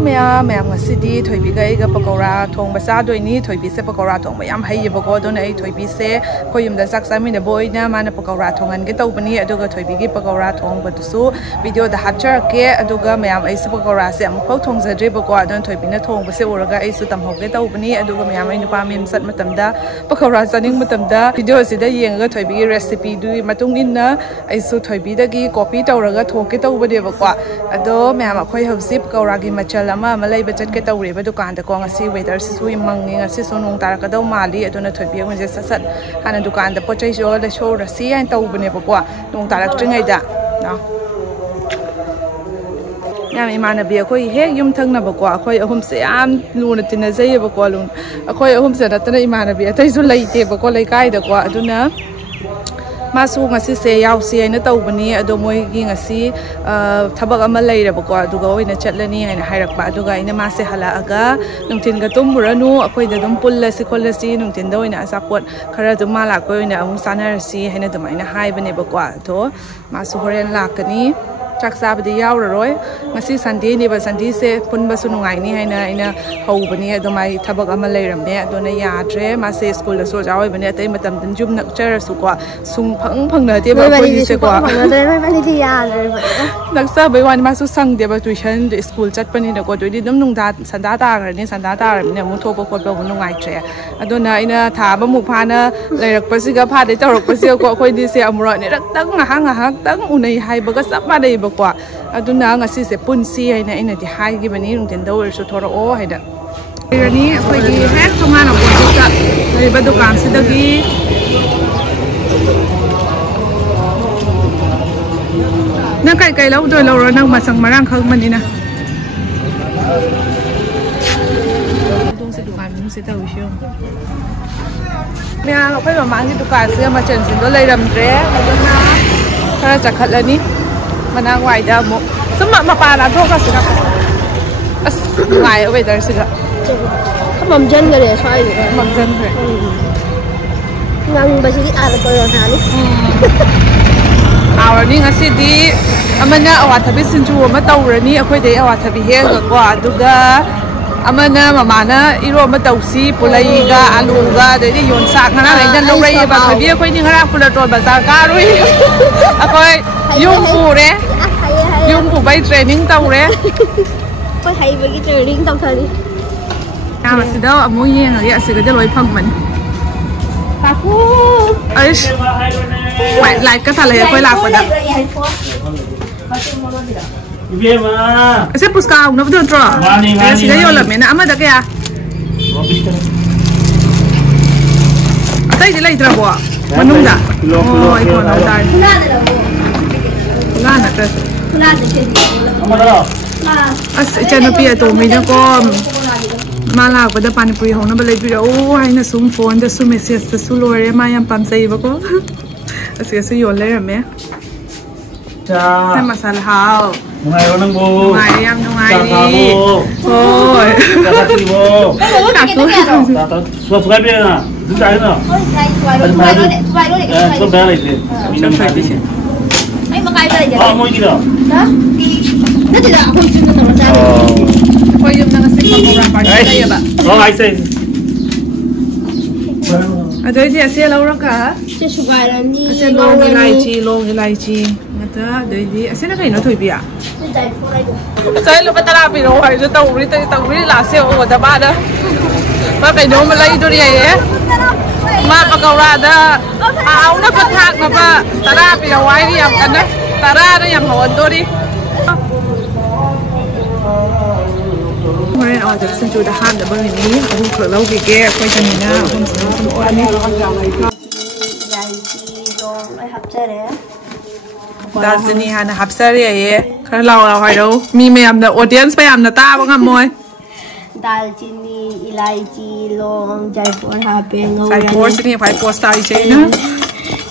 Ma'am ngasi thoibi ga iga pakora thong basa doini thoibi se pakora thong mayam hai bako don ai thoibi se khoyum da sak sami ne boina mana pakora thongan ge tawbani aduga thoibi gi pakora thong batusu video da hapchar ke aduga mayam ai se pakora se am phau thong jadre bako adon thoibi na thong base uraga ai su tamhok ge tawbani aduga mayam ai nupa mim sat matamda pakora chaning matamda video se da yenga thoibi gi recipe du matung inna ai su thoibi da gi copy tawraga thok ke tawbani bako ado mayam akhoi hausi pakora gi machal malay budget ke tawri ba dukan da ko ngasi weather su mangi ngasi so nong tarak daw mali aduna thoibi ngi sasat hana dukan da pochai jo la show rasi an tawbne ba ko nong tarak tringai da na yam imana bi khoi he yum thang na ba ko khoi ahum se am luna tin jai ba ko lun khoi ahum se ratna imana bi atai su lai te ba ko lai kai da ko aduna masu ngasi se yaw si aina tawbani ado moi gi ngasi thabak ama leirabako aduga oina chatlani aina hairakpa aduga ina ma se hala aga nungtin ga tumuranu akoi da dum pullasi khollasi nungtin da oina asapot khara dum mala ko oina amu sanarasi haina dum aina haibane bako to masu horen lakani chak sabadi yauraroi ngasi sunday ni ba sunday se punba su nungai ni haina aina hobani adumai thabak ama leiramne adona yadre ma se school da so jawai bane atai matam din jum nak char su ko sung phang na de ba ko ni se ko nak sa bai wan ma su sang de ba tuition de school chat pani da ko doi dum nung da sanda ta gar ni sanda ta ram ne mu thok ko ba bu nungai tre adona aina tha ba mu pha na leirak pa si ga pha de tawrak pa si ko khoi di se amro ni rak tang ngahak tang unai hai ba ga sap ma dei ba kwa aduna ngasi se punsi haina ina di hai gi bani rungten da wer su thora o haida rani khoi gi hek thoma na ko ta nei ba dukan se dagi na kai lau doi lau nang masang marang khang manina dong se dukan dong se ta usho nya khoi ma mang gi dukan se ma chen sin do lai ram dre aduna khara chakhat lani mana ngoài da mo summa mapa na thoka sira as ngai oi dar sira mầm dân cái để xoay mầm dân rồi ngang ba si ala ko yo hali awani ngasi di amana awathabi sinju ma tawrani akhoi dei awathabi he ga ko aduga amana mamana iro ma tawsi pulai ga alu ga dei yon sak ngana lai dan lorei ba thabi akhoi ni ngara pula ton bazar ka rui akhoi yung pure yung pu bai training tawre ko thai ba gi training taw thari ama sida amu yeng ya siga de loi phang man kaku aish wai lai ka thale koi lak pa da ase puska na budon tro sida yo la mena ama da kya atai de lai tra bo manung da oh ai ko na da na na ta na de ke as chana pia to mi na ko mala ko da pani puri hona ba lai pi ro ai na sum phone da su message da su lore ma yam pam sai ba ko as su yo le me cha sa masala hao ngai ro nang bo ngai yam ngai ni oi ka ti bo ka tu ta ta so phai be na du dai na so ba lai de cham phai ti ai ma kai ba lai ah mo gi da ha na ti da ko chun na ra ko yum na se ko ra pa ni ya ba lo ai sai adoi ji ase lo ra ka se sugar ni ase long ilaichi mata doi di ase na kai no thoi bia sai lo ba tara pi ro hai jo tau ri la se o da ba da ba kai no ma lai do ri ye ma pa ka ra da au na pa thak ma ba tara pi ro wai ri yam kan na tara na yam hon do ri Horen order sinju da han da bang ni ahum khlo lo ge ge khoi tan ni na ahum sum o ani ai hấp chơi đấy Darjini hana hapsari ye khar law hai do mi me am da audience pa am na ta ba ngam moi दालचीनी इलायची लौंग जायफल हापे sai post ni phai post ta ri che na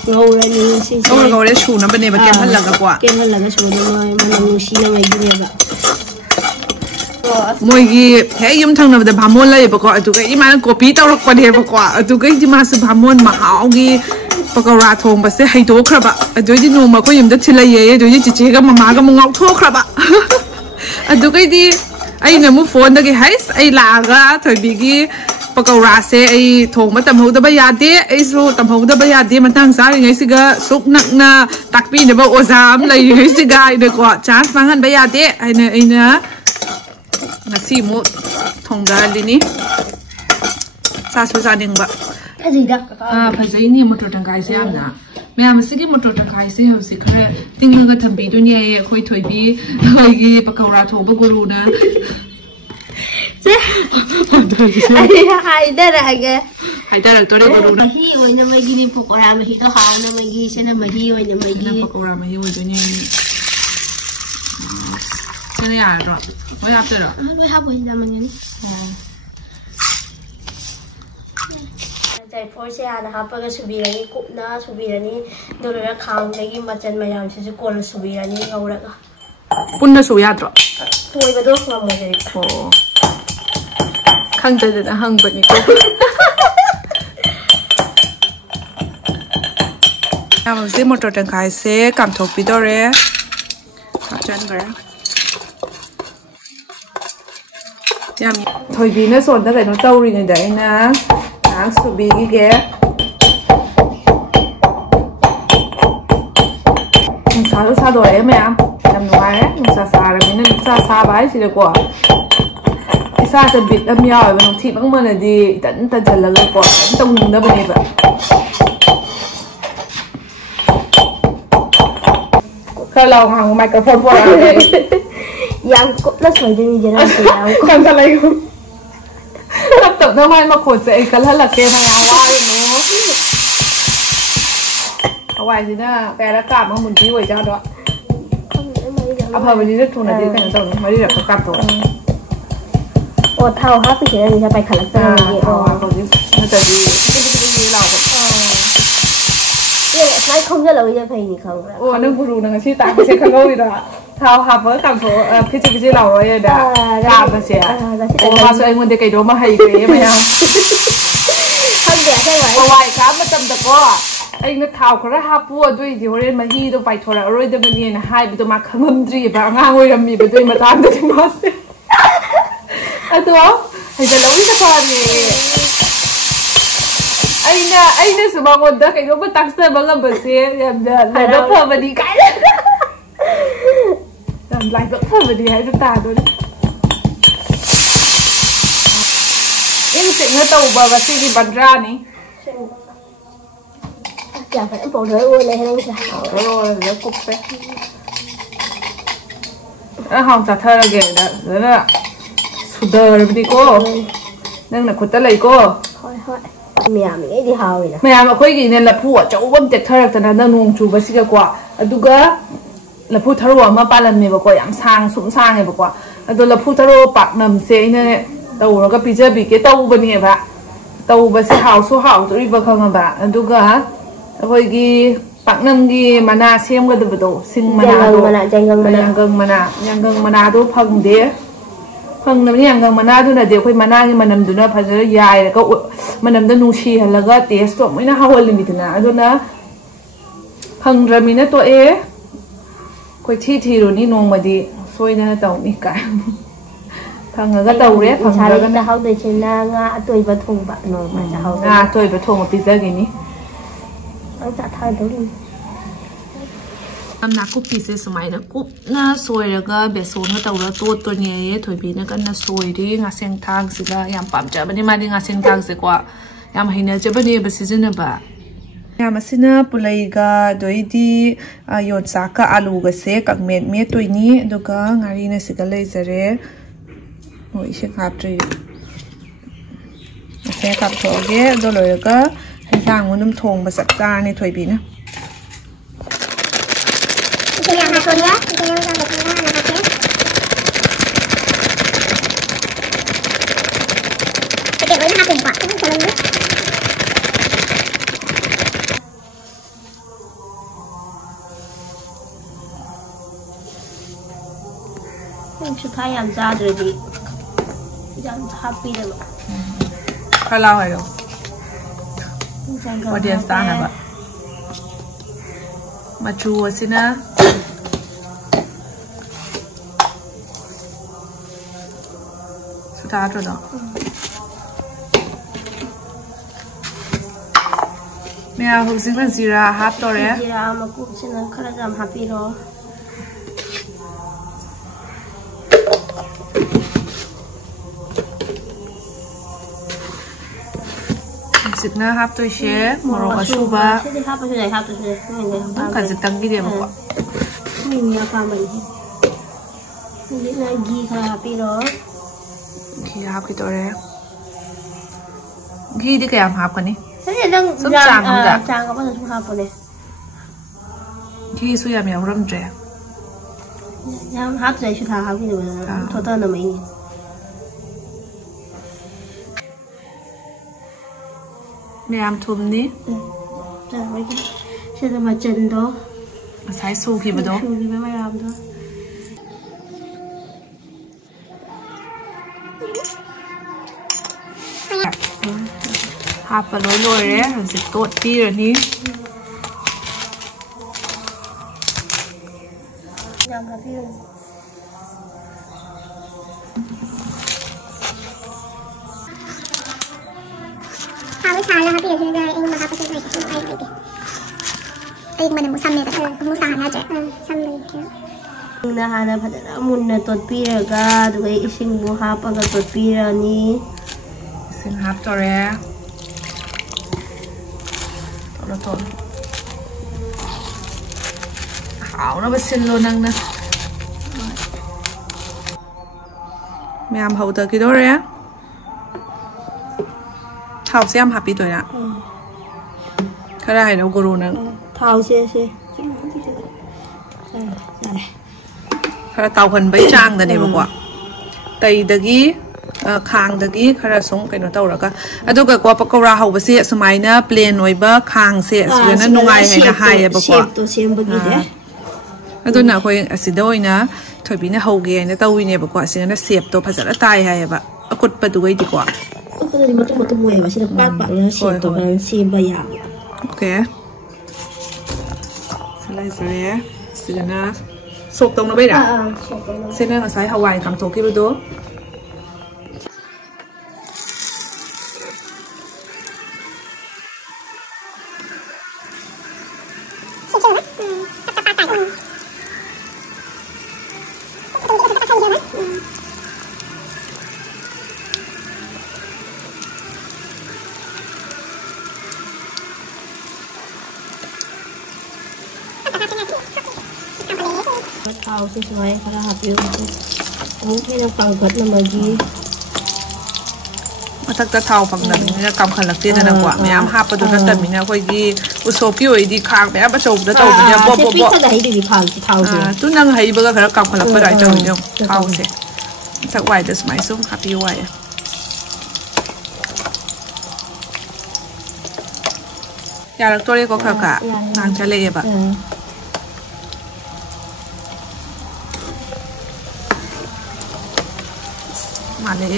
ngawrani si ngore shu na bane ba kem hal laga kwa kem hal laga shu na mai manang si na mai gine ba moi gi he yum thang na da bhamon lai ba ko atu ga i man copy taw rak pa de ba kwa atu ga ji ma su bhamon ma hau gi pakora thong ba se hai do khra ba adu ji no ma ko yum da thilai ye adu ji chi ga mama ga mo ngau tho khra ba adu ga di ꯑꯩꯅ ꯑꯃꯨꯛ ꯐꯣꯟꯗꯒꯤ ꯍꯩꯁ ꯑꯩ ꯂꯥꯛꯑꯒ ꯊꯣꯏꯕꯤꯒꯤ ꯄꯀꯧꯔꯥꯁꯦ ꯑꯩ ꯊꯣꯡꯕ ꯇꯝꯍꯧꯗꯕ ꯌꯥꯗꯦ ꯑꯩꯁꯨ ꯇꯝꯍꯧꯗꯕ ꯌꯥꯗꯦ ꯃꯇꯥꯡ ꯆꯥꯔꯤꯉꯩꯁꯤꯒ ꯁꯨꯛ ꯅꯛꯅ ꯇꯥꯛꯄꯤꯅꯕ ꯑꯣꯖꯥ ꯑꯃ ꯂꯩꯔꯤꯉꯩꯁꯤꯒ ꯑꯩꯅꯀꯣ ꯆꯥꯟꯁ ꯃꯥꯡꯍꯟꯕ ꯌꯥꯗꯦ ꯍꯥꯏꯅ ꯑꯩꯅ ngasi mu thongga lini sasu saning ba phajai ni motor tangkai se amna ma'am से मोटर टंकाई से हौसी खरे तिंगगा थंबी दुनिया ये खोई थोइबी होइगी पकौड़ा थोबा गुरुना से हाइदर तोरे गुरुना मही ओइना मगी नि पकौड़ा मही तो हावना मगी सेना मही ओइना मगी पकौड़ा मही ओइ दुनिया नि सेना यारो ओइ आपतेरो ओइ हाबोइना मनी फोर्से आना हापगा सुबीरानी कुपना सुबीरानी दोलरा खांगदगी मचन मयाम सिसु कोल सुबीरानी गौरगा पुन्ना सु याद्रो तोइबदो ngमोजरि ओ खंगदना हंगबनी को यामसे मोटर टंकाई से कामथोपिदोरे हाचनगरा याम थोइबिना सोनदा कइनो तौरिङैदा इना सुबीगी के नुसा도 사도래 मैम ꯌꯥꯝ ꯅꯨꯡꯉꯥꯏꯔꯦ नुसा 사ꯔꯕꯅꯤ나 नुसा 사ꯕ ꯍꯥꯏꯁꯤꯗꯀꯣ ꯏꯁꯥꯁꯦ ꯕꯤꯠ ꯑꯃ ꯌꯥꯎꯋꯦꯕ ꯅꯨꯡꯊꯤ ꯃꯪꯃꯅꯗꯤ ꯏꯇꯟ ꯇꯟꯖꯜꯂꯒꯀꯣ ꯇꯧꯅꯤꯡꯗꯕꯅꯦꯕ खर लाओ हां माइक्रोफोन पोरागे याम कोपना सोइदनी जरा से याम कंसा लाइगो तब ना माय मखोन से आई कल हलके मया वाई नो हवाई सिना पैरा काब म मुंडी ओइ जा दो अफबनी ने थुना दे कन तौ मरि रख काब तो ओ थाव हा पे से निไปखलक तन नि ओ तो जी न त जी लाओ ये sai không cho lỗi cho thầy gì không ô nó guru nó ngasi ta sẽ không lỗi đó thao hạp với cảm thổ phía trên lẩu rồi đã làm mà sẽ ô mà sao anh muốn để cái đó mà hay cái mà nhau không để thế vậy ngoài cá mà tầm được quá anh nó thao có ra hạp bùa đuôi thì hồi đấy mà hi đâu phải thổi rồi đâu mình nhìn hai bị tôi mà không âm gì và ngang ngồi làm gì bị tôi mà tan được thì mà sẽ à tôi hay là lỗi cái phần này anh nó sửa bằng đó cái đó mà tăng sơ bằng làm bớt xe làm lại nó thở mà đi cái làm lại nó thở mà đi hay chúng ta thôi em sẽ nghe tàu bờ và xin đi bắn ra ní chả phải em bỏ đuổi ôi này hay không sao rồi nó cục đấy hòng trả thơ là kể đó là sụt đờ rồi đi cô nên là khuất ta lấy cô thôi ma'am ये दी हावी ना ma'am अखोई की ने लफु अचौब अम टेक्थरक तना नोंग चुब सिगा को अदुगा लफु thorough अमा पालमे बको याम सांग सुम सांगे बको अदो लफु थरो पाकनम से इने तौरगा पिजबी के तौबनी बा तौबसे हाउसु हाउतरी बा खंगबा अदुगा अखोई की पाकनम की मना सेमगदबदो सिंग मना जंगल मना दो फंगदे फंगनबनी यांगंग मना दुना दे अखोई मना की मनम दुना फजर यायरगा मनम द नुशी हलगा टेस्ट तो मैना हावलिमिदना अदुना फंगद्रमिना तो ए कोई थी रोनी नोंमदी सोइना तौनी का फंगगा तौरे फंगगा ना हाउदे चेना nga atoi thongba no ma cha haud nga atoi ba thong pizagini ang ta tha do amna kupi se sumaina kupna soiraga beson ga tawra tot to ne ye thoibina kanna soiri nga seng thang siga yam pamja bani madi nga seng thang se kwa yam haina jabani ba sizina ba yam asina pulaiga doidi yon saka alu ga se kakmet me toini aduga ngari na siga leizare o ise kaptri ase kap thoge doloyaga hang unum thong ba sak ta ni thoibina सुखा याम जाद्रदी याम happy दबा खला होयो audience ताना बा मचू असिना ꯇꯥꯗ꯭ꯔꯣꯗꯣ ꯃꯌꯥꯝ ꯍꯧꯖꯤꯛꯅ ꯖꯤꯔꯥ ꯍꯥꯞꯇꯣꯔꯦ ꯖꯤꯔꯥ ꯃꯀꯨꯞꯁꯤꯅ ꯈꯔ ꯌꯥꯝ ꯍꯥꯞꯄꯤꯔꯣ ꯍꯧꯖꯤꯛꯅ ꯍꯥꯞꯇꯣꯏꯁꯦ ꯃꯣꯔꯣꯛ ꯑꯁꯨꯕ ꯁꯤꯗꯤ ꯍꯥꯞꯄꯁꯨ ꯌꯥꯏ ꯍꯥꯞꯇ꯭ꯔꯁꯨ ꯌꯥꯏ ꯑꯗꯨꯝ ꯈꯖꯤꯛꯇꯪꯒꯤꯅꯦꯕꯀꯣ ꯃꯤꯃꯤ ꯑꯄꯥꯝꯕꯅꯤ ꯍꯧꯖꯤꯛꯅ ꯘꯤ ꯈꯔ ꯍꯥꯞꯄꯤꯔꯣ ꯘꯤ ꯍꯥꯞꯈꯤꯗꯣꯔꯦ ꯘꯤꯗꯤ ꯀꯌꯥꯝ ꯍꯥꯞꯀꯅꯤ ꯅꯪ ꯁꯨꯝ ꯆꯥꯡ ꯑꯃꯗ ꯆꯥꯡ ꯑꯃꯗ ꯁꯨꯝ ꯍꯥꯞꯄꯅꯦ ꯘꯤꯁꯨ ꯌꯥꯝ ꯌꯥꯎꯔꯝꯗ꯭ꯔꯦ ꯌꯥꯝ ꯍꯥꯞꯇ꯭ꯔꯁꯨ ꯊꯥ ꯍꯥꯞꯈꯤꯗꯕ ꯊꯣꯠꯇꯅꯕꯩꯅꯤ ꯃꯌꯥꯝ ꯊꯨꯝꯅꯤ ꯁꯤꯗ ꯃꯆꯟꯗꯣ ꯉꯁꯥꯏ ꯁꯨꯈꯤꯕꯗꯣ ꯁꯨꯈꯤꯕ ꯃꯌꯥꯝꯗꯣ ꯍꯥꯞꯄ ꯂꯣꯏꯔꯦ ꯍꯧꯖꯤꯛ ꯇꯣꯠꯄꯤꯔꯅꯤ ꯌꯥꯝ ꯍꯥꯞꯄꯤꯔꯅꯤ 하루 살라 하비에 그냥 이거 하고 싶어 이거 이거 만에 뭐 삼매다 뭐 사하나죠 삼매요 나 하나 받아라 문나 돛비라가 누가 이싱부 하빠가 돛비라니 이싱 합더래 또 하우나 바실로 낭나 매암 하우다 기도래 thao xem hạp đi tuổi ạ cái này đâu có nữa thao xe khá tàu hình bấy trang đây mà quả tây dagi khang dagi khá sống cái nó tàu rồi cả đó cái quả pakora hậu basi sớm mai na plain nồi ba khang xe rồi nó nung ai hay là hai bọc quả đó là khơi acido na thôi bị nó hậu ghê nó tàu này bọc quả xe nó xếp to phải rất là tai hay vậy cột bật đuôi đi quả Ini macam buaya masih dapat paknya siap tu kan siap bayar. Oke. Selesai. Sudah sop tong nó bây đã. Xin là sai Hawaii cầm tổ kia đó. Thao sesuai cara habis mungkin yang pangkat lagi matak ta thao phang na ni kam khalak te na kwa myam ha pa do na ta mina khoi gi usop ki oi di khang ba ba chou da chou ni bo bo bo ta dai di khang thao tu nang hai ba ga kam khalak pa dai chou ni thao se tak wai da smai sum happy wai ya rak to le ko kha ka nang cha le ba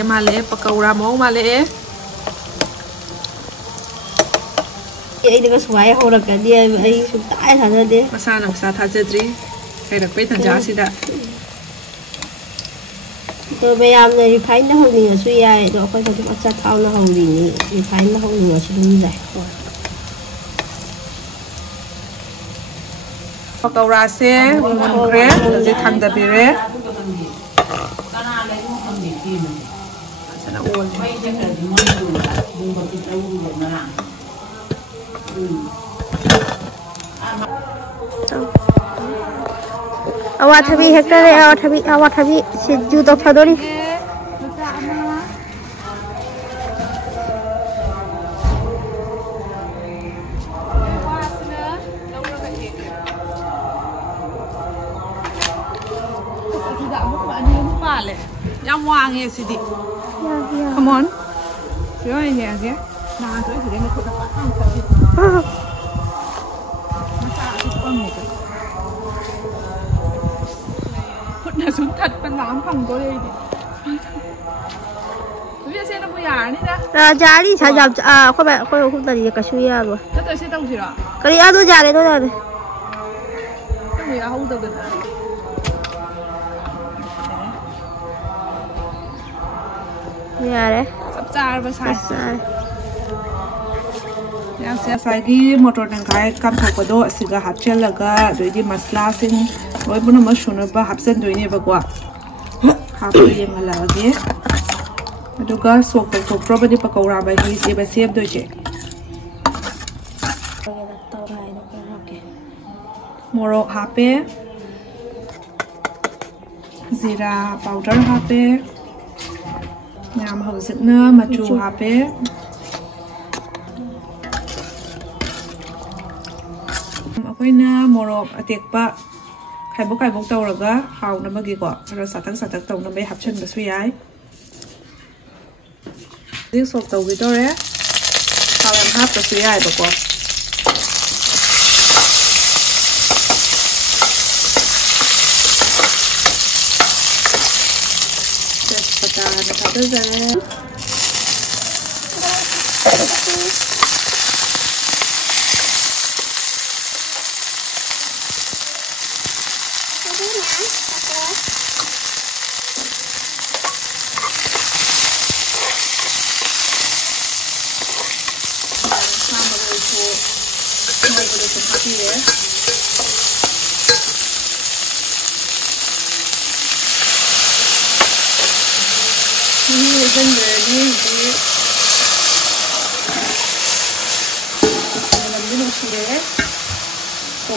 male pakora mau male ai dengan suai orang kan dia ai sutai sana dia masana masa thajadri kai rak pe thanja sida to bayam ne refine na hong ni su yai do ko ta cha thau na hong ni refine na hong ni su ni dai pakora se ngon kre je thang da bire awat habi hektar awat habi si juta fadori Yang wang ya sidi. Come on. Siapa ini aja? Nah, tu sidi nak ikut apa? Masa aku pun ni. Kut nak suntat penlam pang tu ni. Tu biasa nak punya ni dah. jari saja kau kau tadi kasuya tu Tu tu tahu sih lah. kali ada jari tu ada Tu punya aku tahu kan. Yare. Sắp char ba sai. Sai. Yang sai gi motor tang kai kam thok ba do asiga hapchel laga doi di masla sing loi buna ma shuna ba hapsen doi ne ba kwa. Hap yeng ala ge. Aduga sok tok property pakora ba hi se ba save doi che. Morok hape. Zira powder hape. Nyam hau zikna machu hape. Akoina morok atekpa kaibok tawraga hauna magi ko aro satak tawna be hapchen basu yai. Dik sok tawgi dore halam hap basu yai ba ko.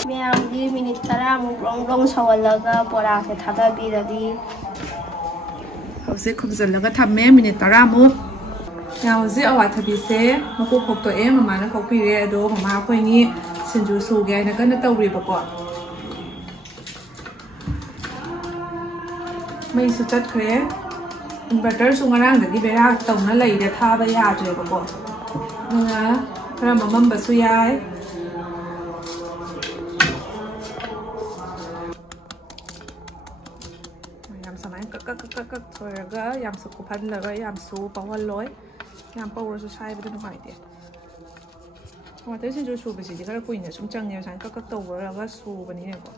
Miyamgi minit tara mo rong sawalaga pora se thada biradi. Hausi khumzalaga thamme minit 10 mu. Hausi awai thabi se maku khok to e mama na khok pi re ado mama khoi ni sinju su ge na kan tawri ba ko. Mai su chat khre inverter su ngarang da gi bera tawna lai de tha ba ya je ba ko. Na khara mamam ba su yai. Các thôi là yam su của phân là yam su bao nhiêu lối yam bao nhiêu sai bên trong phải đi mà tới xin su bị gì cái quỳnh này xuống chân nhiều sáng các tàu là các su bên này có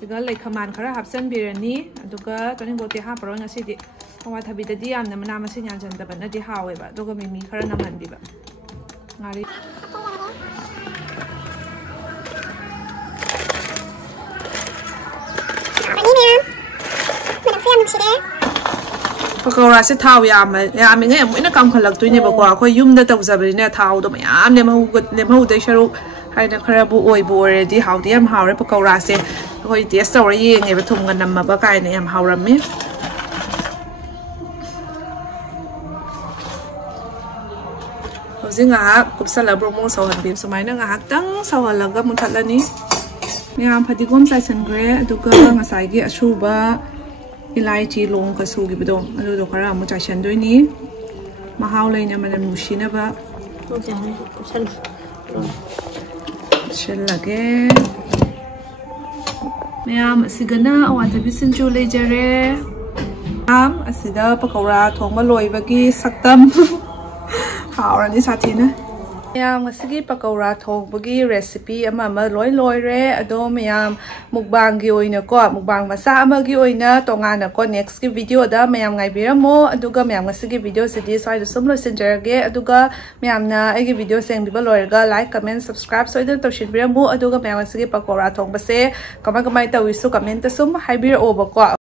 thì cái lấy command cái hấp dẫn biryani đó cái cho nên có thể hấp rồi ngay xí đi hôm qua thay vì đi yam nằm nằm xí nhà chân tập bên đi hao vậy đó cái mình cái nằm ăn đi vậy ngay Pakora se thau yam nge moina kam khalak tuine ba ko khoi yum da tawza bari ne thau do mayam le mau de sharu hai na khara bu oi bu already how di am how re pakora se khoi taste tawra ye nge ba thum ga nam ma ba kai ne am how ram mi hozinga kupsala bromo sawan bi sumai na nga tang sawala ga mun thatlani Miyam patigom sai sangre aduga ngasai gi asuba ilaichi long ka sugi bidong adu do khara mu cha shan doi ni mahau leina manam mushina ba shel lage Miyam asigana awata bisin chu lejare asida pakora thongba loibagi saktam haurani sathina Miyam ngasigi pakora thongbagi recipe ama loi re ado miyam mukbang gi oina ko mukbang masa ama gi oina tongana ko next ki video da miyam ngai biramo aduga miyam ngasigi video sidi sai da sumlo sinjarage aduga miyam na agi video seng biba loirga like comment subscribe so idan tawshin biramo aduga miyam ngasigi pakora thongbase kamai tawi su comment ta sum haibir o ba ko